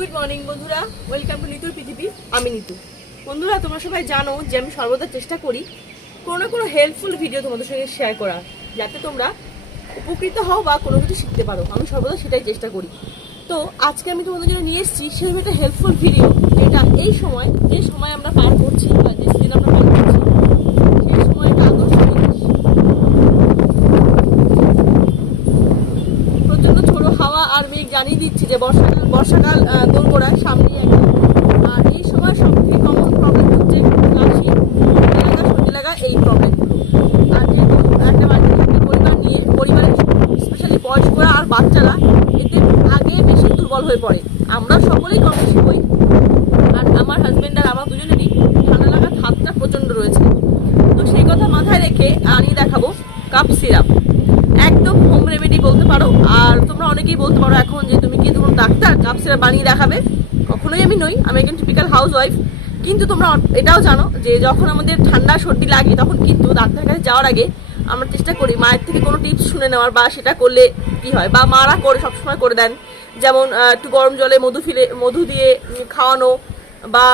Good morning বন্ধুরা, welcome to নিতুর পৃথিবী। আমি নিতু। বন্ধুরা, তোমরা সবাই জানো যে আমি সর্বদা চেষ্টা করি কোনো না কোনো হেল্পফুল ভিডিও তোমাদের সঙ্গে শেয়ার করার, যাতে তোমরা উপকৃত হও বা কোনো কিছু শিখতে পারো। আমি সর্বদা সেটাই চেষ্টা করি। তো আজকে আমি তোমাদের জন্য নিয়ে এসেছি সেরকম একটা হেল্পফুল ভিডিও, যেটা এই সময় যে সময় আমরা পার করছি বা যে সিজন আমরা পার করছি সেই সময়টা আদর্শ জিনিস। প্রচন্ড ঝোড়ো হাওয়া আর মেঘ জানিয়ে দিচ্ছি যে বর্ষাকাল দোরগোড়ায় সামনে একদম। আর এই সময় সবথেকে কমন প্রবলেম হচ্ছে কাশি, সর্দি লাগা, এই প্রবলেমগুলো। আর যেহেতু একটা বাড়িতে পরিবার নিয়ে, পরিবারের স্পেশালি বয়স্করা আর বাচ্চারা এতে আগে বেশি দুর্বল হয়ে পড়ে। আমরা সকলেই কম বেশি হই। আর আমার হাজবেন্ড আর আমার দুজনেরই ঠান্ডা লাগার হাতটা প্রচন্ড রয়েছে। তো সেই কথা মাথায় রেখে আনিয়ে দেখাবো কাপ সিরাপ। একদম হোম রেমেডি বলতে পারো। আর তোমরা অনেকেই বলতে পারো এখন যে তুমি কি তোমার ডাক্তার, কাপ সিরাপ বানিয়ে দেখাবে? কখনোই আমি নই, আমি একজন টিপিক্যাল হাউস ওয়াইফ। কিন্তু তোমরা এটাও জানো যে যখন আমাদের ঠান্ডা সর্দি লাগে তখন কিন্তু ডাক্তারের কাছে যাওয়ার আগে আমরা চেষ্টা করি মায়ের থেকে কোনো টিপস শুনে নেওয়ার, বা সেটা করলে কি হয়, বা মারা করে সবসময় করে দেন। যেমন একটু গরম জলে মধু দিয়ে খাওয়ানো, বা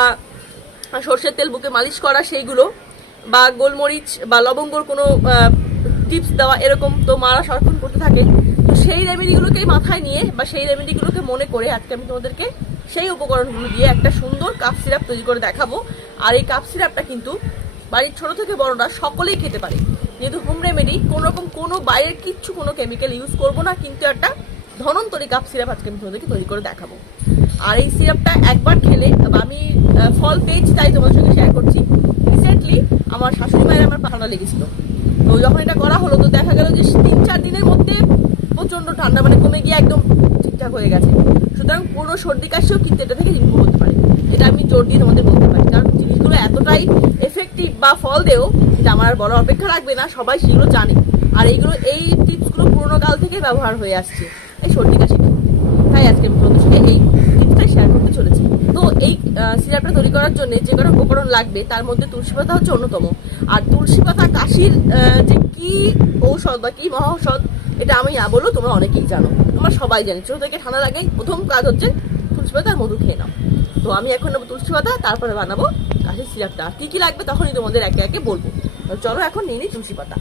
সর্ষের তেল বুকে মালিশ করা, সেইগুলো, বা গোলমরিচ বা লবঙ্গর কোনো টিপস দেওয়া, এরকম তো মারা সারাক্ষণ করতে থাকে। তো সেই রেমেডিগুলোকেই মাথায় নিয়ে বা সেই রেমেডিগুলোকে মনে করে আজকে আমি তোমাদেরকে সেই উপকরণগুলো দিয়ে একটা সুন্দর কাপ সিরাপ তৈরি করে দেখাবো। আর এই কাপ সিরাপটা কিন্তু বাড়ির ছোট থেকে বড়রা সকলেই খেতে পারে, যেহেতু হোম রেমেডি। কোনোরকম কোনো বাইরের কিচ্ছু, কোনো কেমিক্যাল ইউজ করবো না, কিন্তু একটা ধনন্তরী কাপ সিরাপ আজকে আমি তোমাদেরকে তৈরি করে দেখাবো। আর এই সিরাপটা একবার খেলে আমি ফল পেয়েছি, তাই তোমাদের সঙ্গে শেয়ার করছি। রিসেন্টলি আমার শাশুড়ি মায়ের আমার ঠান্ডা লেগেছিল। তো যখন এটা করা হলো তো দেখা গেল যে 3-4 দিনের মধ্যে প্রচন্ড ঠান্ডা কমে গিয়ে একদম ঠিকঠাক হয়ে গেছে। সুতরাং পুরো সর্দি কাশিও কিন্তু এটা থেকে রিমুভ হতে পারে, এটা আমি জোর দিয়ে তোমাদের বলতে পারি। কারণ জিনিসগুলো এতটাই এফেক্টিভ বা ফল দেও যে আমার আর বলার অপেক্ষা রাখবে না, সবাই সেগুলো জানে। আর এই টিপসগুলো পুরোনো কাল থেকে ব্যবহার হয়ে আসছে এই সর্দি কাশি। তাই আজকে আমি তোমাদের সঙ্গে এই টিপসটাই শেয়ার করতে চলেছি। তো এই সিরাপটা তৈরি করার জন্য যে কটা উপকরণ লাগবে তার মধ্যে তুলসী পাতা হচ্ছে অন্যতম। আর তুলসী পাতা কাশির যে কি ঔষধ বা কি মহা ঔষধ, এটা আমি না বললেও তোমরা অনেকেই জানো, তোমরা সবাই জানো। ছোট থেকে ঠান্ডা লাগে, প্রথম কাজ হচ্ছে তুলসী পাতা আর মধু খেয়ে নাও। তো আমি এখন নেবো তুলসী পাতা, তারপরে বানাবো কাশির সিরাপটা। আর কি কি লাগবে তখনই তোমাদের একে একে বলবো। চলো এখন নিয়ে নিই তুলসী পাতা।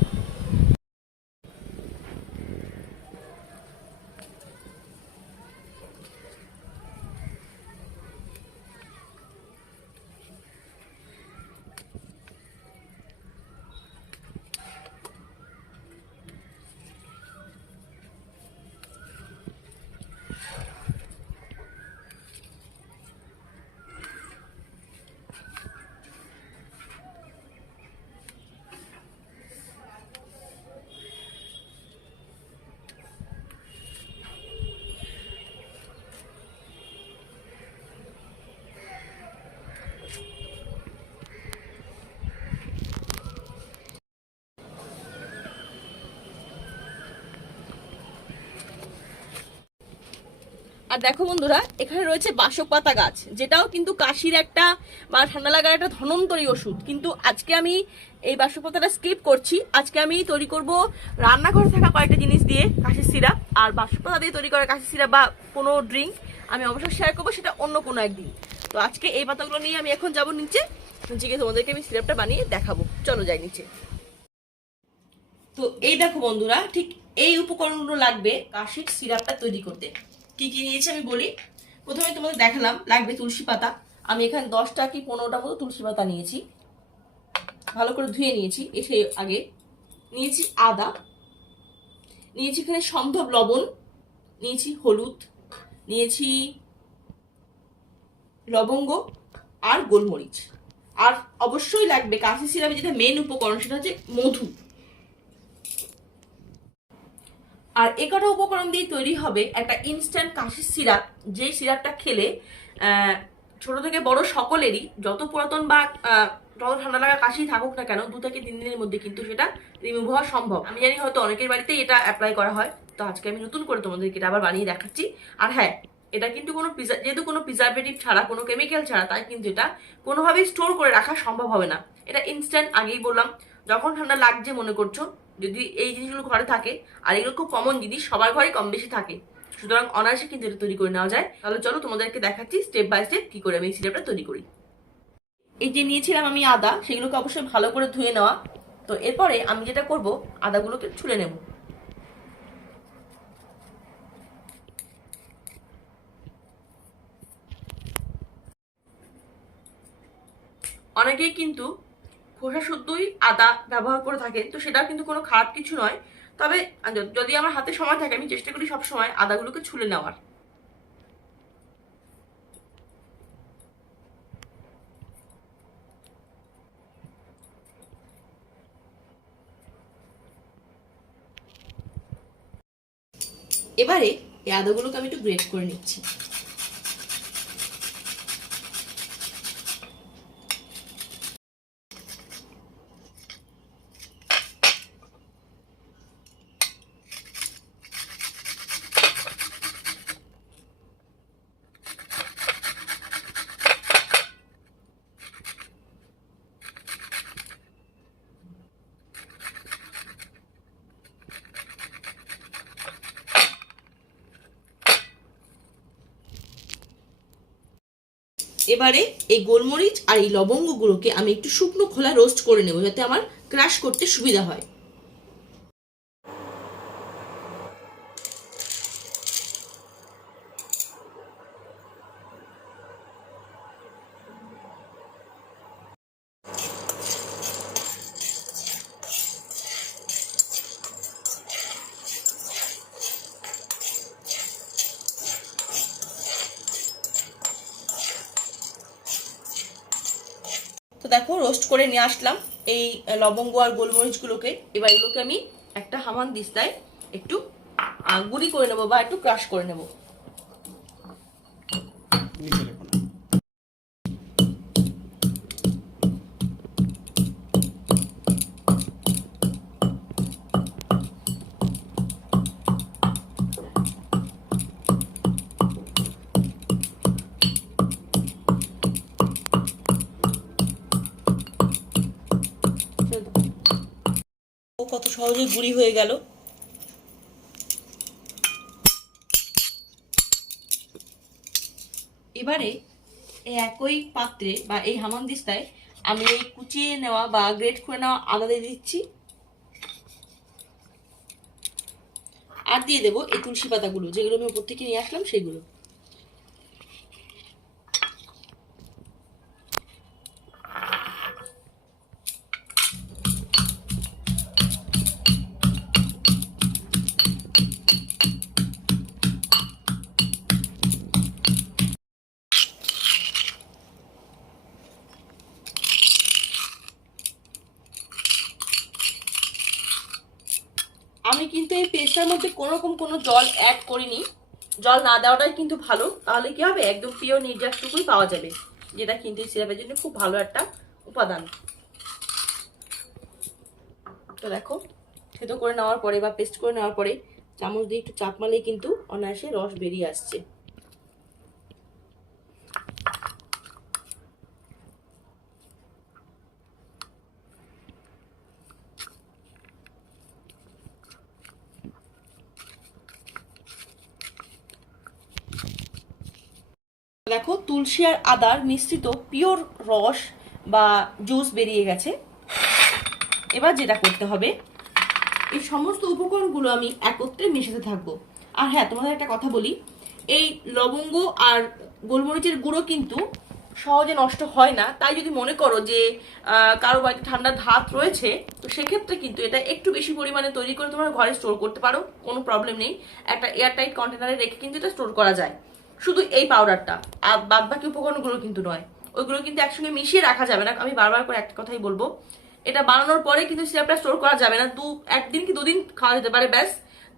আর দেখো বন্ধুরা, এখানে রয়েছে বাসক পাতা গাছ, যেটাও কিন্তু কাশির একটা বা ঠান্ডা লাগার একটা ধনন্তরী ওষুধ। কিন্তু আজকে আমি এই বাসক পাতাটা স্কিপ করছি। আজকে আমি তৈরি করব রান্নাঘরে থাকা কয়েকটা জিনিস দিয়ে কাশির সিরাপ। আর বাসক পাতা দিয়ে তৈরি করা কাশির সিরাপ বা কোনো ড্রিঙ্ক আমি অবশ্যই শেয়ার করবো, সেটা অন্য কোনো একদিন। তো আজকে এই পাতাগুলো নিয়ে আমি এখন যাবো নিচে গিয়ে তোমাদেরকে আমি সিরাপটা বানিয়ে দেখাবো। চলো যাই নিচে। তো এই দেখো বন্ধুরা, ঠিক এই উপকরণগুলো লাগবে কাশির সিরাপটা তৈরি করতে। কি কি নিয়েছি আমি বলি। প্রথমে তোমাদের দেখালাম লাগবে তুলসী পাতা। আমি এখানে 10টা কি 15টা মতো তুলসী পাতা নিয়েছি, ভালো করে ধুয়ে নিয়েছি। এসে আগে নিয়েছি আদা, নিয়েছি এখানে সন্ধব লবণ, নিয়েছি হলুদ, নিয়েছি লবঙ্গ আর গোলমরিচ। আর অবশ্যই লাগবে কাশি সিরাপে যেটা মেন উপকরণ, সেটা হচ্ছে মধু। আর এই কটা উপকরণ দিয়ে তৈরি হবে একটা ইনস্ট্যান্ট কাশির সিরাপ, যে সিরাপটা খেলে ছোট থেকে বড় সকলেরই, যত পুরাতন বা যত ঠান্ডা লাগা কাশি থাকুক না কেন, 2 থেকে 3 দিনের মধ্যে কিন্তু সেটা রিমুভ হওয়া সম্ভব। আমি জানি হয়তো অনেকের বাড়িতেই এটা অ্যাপ্লাই করা হয়। তো আজকে আমি নতুন করে তোমাদেরকে এটা আবার বানিয়ে দেখাচ্ছি। আর হ্যাঁ, এটা কিন্তু যেহেতু কোনো প্রিজারভেটিভ ছাড়া, কোনো কেমিক্যাল ছাড়া, তাই কিন্তু এটা কোনোভাবেই স্টোর করে রাখা সম্ভব হবে না। এটা ইনস্ট্যান্ট। আগেই বললাম, যখন ঠান্ডা লাগছে মনে করছো, যদি এই জিনিসগুলো ঘরে থাকে, আর এগুলো খুব কমন জিনিস, সবার ঘরে কম বেশি থাকে, সুতরাং অনায়াসে কিন্তু এটা তৈরি করে নেওয়া যায়। তাহলে চলো তোমাদেরকে দেখাচ্ছি স্টেপ বাই স্টেপ কি করে আমি এই সিরাপটা তৈরি করি। এই যে নিয়েছিলাম আমি আদা, সেগুলোকে অবশ্যই ভালো করে ধুয়ে নেওয়া। তো এরপরে আমি যেটা করব, আদাগুলোকে ছুলে নেব। অনেকেই কিন্তু খোসা শুদ্ধই আদা ব্যবহার করে থাকেন, তো সেটা কিন্তু কোনো খারাপ কিছু নয়। তবে যদি আমার হাতে সময় থাকে আমি চেষ্টা করি সবসময় আদাগুলোকে ছুলে নেওয়ার। এবারে এই আদাগুলোকে আমি একটু গ্রেট করে নিচ্ছি। এবারে এই গোলমরিচ আর এই লবঙ্গগুলোকে আমি একটু শুকনো খোলা রোস্ট করে নেব, যাতে আমার ক্রাশ করতে সুবিধা হয়। তো দেখো রোস্ট করে নিয়ে আসলাম এই লবঙ্গ আর গোলমরিচগুলোকে। এবার এগুলোকে আমি একটা হামানদিস্তায় একটু গুঁড়ি করে নেবো বা একটু ক্রাশ করে নেবো। ও কত সহজে গুঁড়ি হয়ে গেল। এবারে এই একই পাত্রে বা এই হামানদিস্তায় আমি এই কুচিয়ে নেওয়া বা গ্রেট করে নেওয়া আদা দিয়ে দিচ্ছি, আর দিয়ে দেবো এই তুলসী পাতাগুলো যেগুলো আমি উপর থেকে নিয়ে আসলাম সেগুলো। আমি কিন্তু এই পেস্টটার মধ্যে কোনো জল অ্যাড করিনি। জল না দেওয়াটাই কিন্তু ভালো, তাহলে কি হবে একদম পিওর নির্যাসটুকুই পাওয়া যাবে, যেটা কিন্তু এই সিরাপের জন্য খুব ভালো একটা উপাদান। তো দেখো থেতো করে নেওয়ার পরে বা পেস্ট করে নেওয়ার পরে চামচ দিয়ে একটু চাপ মারলেই কিন্তু অনায়াসে রস বেরিয়ে আসছে। দেখো তুলসী আর আদার মিশ্রিত পিওর রস বা জুস বেরিয়ে গেছে। এবার যেটা করতে হবে, এই সমস্ত উপকরণগুলো আমি একত্রে মেশাতে থাকবো। আর হ্যাঁ, তোমাদের একটা কথা বলি, এই লবঙ্গ আর গোলমরিচের গুঁড়ো কিন্তু সহজে নষ্ট হয় না। তাই যদি মনে করো যে কারো বাড়িতে ঠান্ডার ধাত রয়েছে, তো সেক্ষেত্রে কিন্তু এটা একটু বেশি পরিমাণে তৈরি করে তোমার ঘরে স্টোর করতে পারো, কোনো প্রবলেম নেই। একটা এয়ারটাইট কন্টেনারে রেখে কিন্তু এটা স্টোর করা যায়। শুধু এই পাউডারটা, আর বাদ বাকি উপকরণগুলো কিন্তু নয়, ওইগুলো কিন্তু একসঙ্গে মিশিয়ে রাখা যাবে না। আমি বারবার করে একটা কথাই বলবো, এটা বানানোর পরে কিন্তু সিরাপটা স্টোর করা যাবে না। একদিন কি দুদিন খাওয়া যেতে পারে ব্যাস,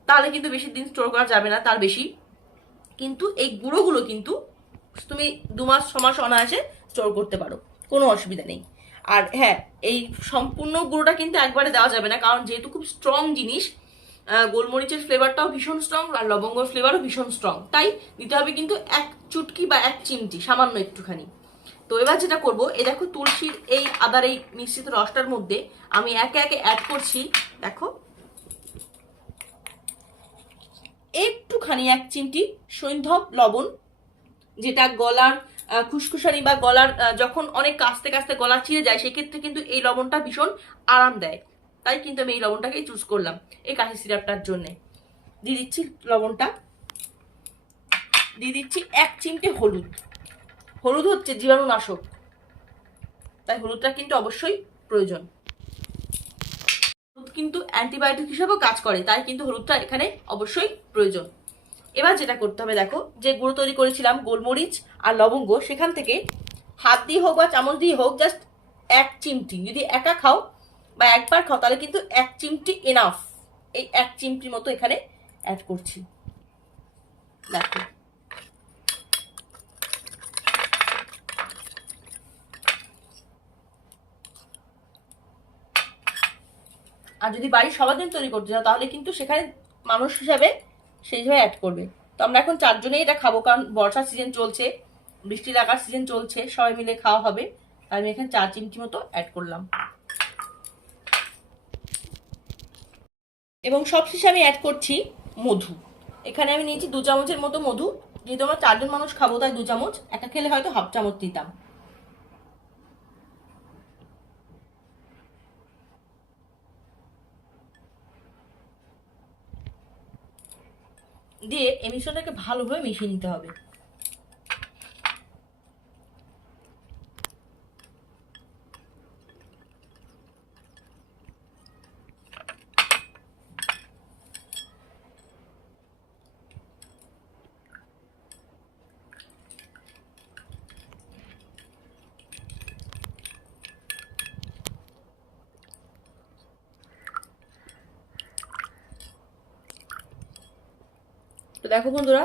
তাহলে কিন্তু বেশি দিন স্টোর করা যাবে না, তার বেশি। কিন্তু এই গুঁড়োগুলো কিন্তু তুমি 2 মাস 6 মাস অনায়াসে স্টোর করতে পারো, কোনো অসুবিধা নেই। আর হ্যাঁ, এই সম্পূর্ণ গুঁড়োটা কিন্তু একবারে দেওয়া যাবে না, কারণ যেহেতু খুব স্ট্রং জিনিস, গোলমরিচের ফ্লেভারটাও ভীষণ স্ট্রং আর লবঙ্গর ফ্লেভারও ভীষণ স্ট্রং, তাই দিতে হবে কিন্তু 1 চুটকি বা 1 চিমটি, সামান্য একটুখানি। তো এবার যেটা করবো, এই দেখো তুলসীর এই আদার এই মিশ্রিত রসটার মধ্যে আমি একে একে অ্যাড করছি। দেখো একটুখানি 1 চিমটি সৈন্ধব লবণ, যেটা গলার খুসখুসানি বা গলার যখন অনেক কাস্তে কাস্তে গলা ছিঁড়ে যায় সেক্ষেত্রে কিন্তু এই লবণটা ভীষণ আরাম দেয়। তাই কিন্তু আমি এই লবণটাকেই চুজ করলাম এই কাশি সিরাপটার জন্যে। দিয়ে দিচ্ছি লবণটা, দিয়ে দিচ্ছি 1 চিমটে হলুদ। হলুদ হচ্ছে জীবাণুনাশক, তাই হলুদটা কিন্তু অবশ্যই প্রয়োজন। হলুদ কিন্তু অ্যান্টিবায়োটিক হিসেবেও কাজ করে, তাই কিন্তু হলুদটা এখানে অবশ্যই প্রয়োজন। এবার যেটা করতে হবে, দেখো যে গুঁড়ো তৈরি করেছিলাম গোলমরিচ আর লবঙ্গ, সেখান থেকে হাত দিয়ে হোক বা চামচ দিয়ে হোক জাস্ট 1 চিমটি, যদি একা খাও বা একবার খাও তাহলে কিন্তু 1 চিমটি এনাফ। এই 1 চিমটির মতো এখানে অ্যাড করছি। দেখো আর যদি বাড়ির সবার জন্য তৈরি করতে চাও তাহলে কিন্তু সেখানে মানুষ হিসাবে সেইভাবে অ্যাড করবে। তো আমরা এখন 4 জনেই এটা খাবো, কারণ বর্ষার সিজন চলছে, বৃষ্টি লাগার সিজন চলছে, সবাই মিলে খাওয়া হবে। আমি এখানে 4 চিমটি মতো অ্যাড করলাম। এবং সবশেষে আমি অ্যাড করছি মধু। এখানে আমি নিয়েছি 2 চামচের মতো মধু। যেহেতু আমরা 4 জন মানুষ খাবো তাই 2 চামচ, একা খেলে হয়তো হাফ চামচ দিতাম। দিয়ে এই মিশ্রণটাকে ভালোভাবে মিশিয়ে নিতে হবে। তো দেখো বন্ধুরা,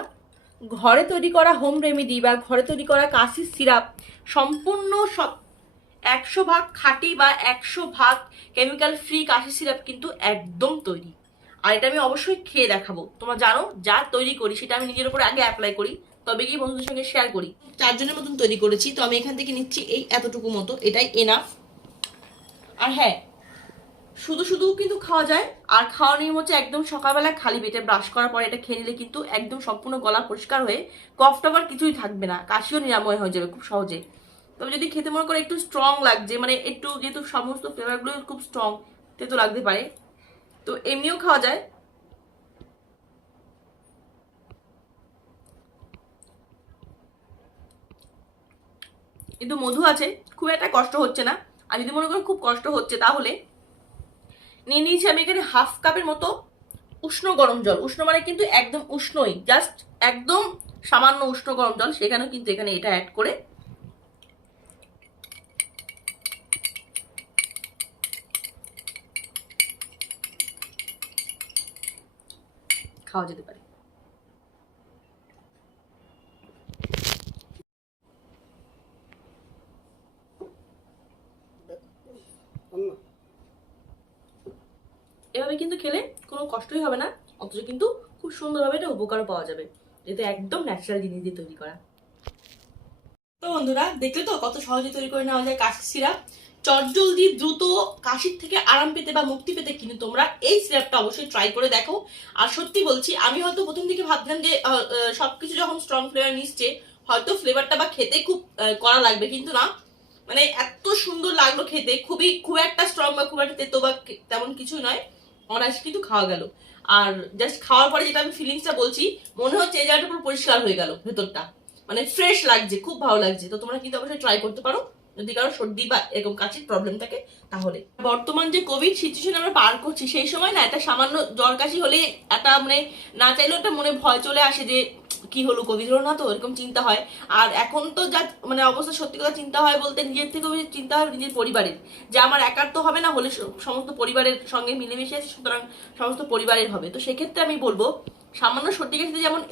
ঘরে তৈরি করা হোম রেমেডি বা ঘরে তৈরি করা কাশির সিরাপ সম্পূর্ণ 100% খাঁটি বা 100% কেমিক্যাল ফ্রি কাশির সিরাপ কিন্তু একদম তৈরি। আর এটা আমি অবশ্যই খেয়ে দেখাবো। তোমরা জানো যা তৈরি করি সেটা আমি নিজের উপরে আগে অ্যাপ্লাই করি, তবে গিয়ে বন্ধুদের সঙ্গে শেয়ার করি। 4 জনের মতন তৈরি করেছি, তো আমি এখান থেকে নিচ্ছি এই এতটুকু মতো, এটাই এনাফ। আর হ্যাঁ, শুধু শুধু কিন্তু খাওয়া যায়। আর খাওয়া নিয়ম হচ্ছে একদম সকালবেলা খালি পেটে ব্রাশ করার পরে এটা খেয়ে নিলে কিন্তু একদম সম্পূর্ণ গলা পরিষ্কার হয়ে কফ টফ আর কিছুই থাকবে না, কাশিও নিরাময় হয়ে যাবে খুব সহজে। তবে যদি খেতে মনে করে একটু স্ট্রং লাগছে, মানে একটু যেহেতু সমস্ত ফ্লেভারগুলো খুব স্ট্রং, তেতো লাগতে পারে, তো এমনিও খাওয়া যায়। কিন্তু মধু আছে, খুব একটা কষ্ট হচ্ছে না। আর যদি মনে করো খুব কষ্ট হচ্ছে তাহলে নিয়ে নিয়েছি আমি এখানে হাফ কাপের মতো উষ্ণ গরম জল। উষ্ণ মানে কিন্তু একদম উষ্ণই, জাস্ট একদম সামান্য উষ্ণ গরম জল, সেখানেও কিন্তু এখানে এটা অ্যাড করে খাওয়া যেতে পারে। এভাবে কিন্তু খেলে কোনো কষ্টই হবে না, অথচ কিন্তু খুব সুন্দরভাবে এটা উপকারও পাওয়া যাবে, যেটা একদম ন্যাচারাল জিনিস দিয়ে তৈরি করা। তো বন্ধুরা দেখলে তো কত সহজে তৈরি করে নেওয়া যায় কাশির সিরাপ। চটজলদি দ্রুত কাশির থেকে আরাম পেতে বা মুক্তি পেতে কিন্তু তোমরা এই সিরাপটা অবশ্যই ট্রাই করে দেখো। আর সত্যি বলছি, আমি হয়তো প্রথম দিকে ভাবতাম যে সবকিছু যখন স্ট্রং ফ্লেভার নিচ্ছে হয়তো ফ্লেভারটা বা খেতে খুব কড়া লাগবে, কিন্তু না, মানে এত সুন্দর লাগলো খেতে। খুব একটা স্ট্রং বা খুব একটা তেতো বা তেমন কিছু নয়, অনায়াসে কিন্তু খাওয়া গেল। আর জাস্ট খাওয়ার পরে যেটা আমি ফিলিংসটা বলছি, মনে হচ্ছে এই জায়গাটা পুরো পরিষ্কার হয়ে গেল, ভেতরটা মানে ফ্রেশ লাগছে, খুব ভালো লাগছে। তো তোমরা কিন্তু অবশ্যই ট্রাই করতে পারো যদি কারো সর্দি বা এরকম কাশির প্রবলেম থাকে তাহলে। বর্তমান যে কোভিড সিচুয়েশন আমরা পার করছি, সেই সময় না একটা সামান্য জ্বর কাশি হলে একটা মানে না চাইলেও একটা মনে ভয় চলে আসে যে কি হলো, কোভিড হলো না তো, এরকম চিন্তা হয়। আর এখন তো যা মানে অবস্থা, সত্যি কথা চিন্তা হয় বলতে নিজের থেকেও চিন্তা হয় নিজের পরিবারের, যে আমার একার তো হবে না, হলে সমস্ত পরিবারের সঙ্গে মিলেমিশে আছে, সুতরাং সমস্ত পরিবারের হবে। তো সেক্ষেত্রে আমি বলবো সামান্য সর্দি কাশিতে যেমন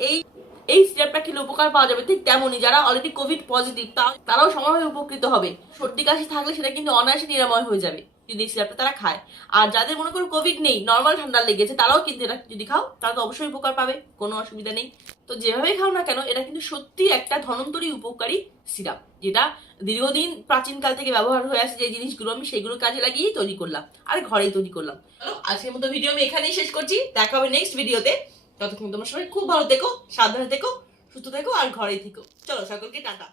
এই সিরাপটা খেলে উপকার পাওয়া যাবে, ঠিক তেমনই যারা অলরেডি কোভিড পজিটিভ তারাও সমানভাবে উপকৃত হবে। সর্দি কাশি থাকলে সেটা কিন্তু অনায়াসে নিরাময় হয়ে যাবে যদি এই সিরাপটা তারা খায়। আর যাদের মনে করো কোভিড নেই, নর্মাল ঠান্ডা লেগেছে, তারাও কিন্তু এটা যদি খাও তারা তো অবশ্যই উপকার পাবে, কোনো অসুবিধা নেই। তো যেভাবে খাও না কেন, এটা কিন্তু সত্যি একটা ধন্বন্তরী উপকারী সিরাপ, যেটা দীর্ঘদিন প্রাচীনকাল থেকে ব্যবহার হয়ে আসছে যে জিনিসগুলো, আমি সেগুলো কাজে লাগিয়েই তৈরি করলাম আর ঘরেই তৈরি করলাম। আজকের মতো ভিডিও আমি এখানেই শেষ করছি, দেখা হবে নেক্সট ভিডিওতে। ততক্ষণ তোমরা সবাই খুব ভালো থেকো, সাবধানে থেকো, সুস্থ থেকো আর ঘরেই থেকো। চলো সকলকে টাটা।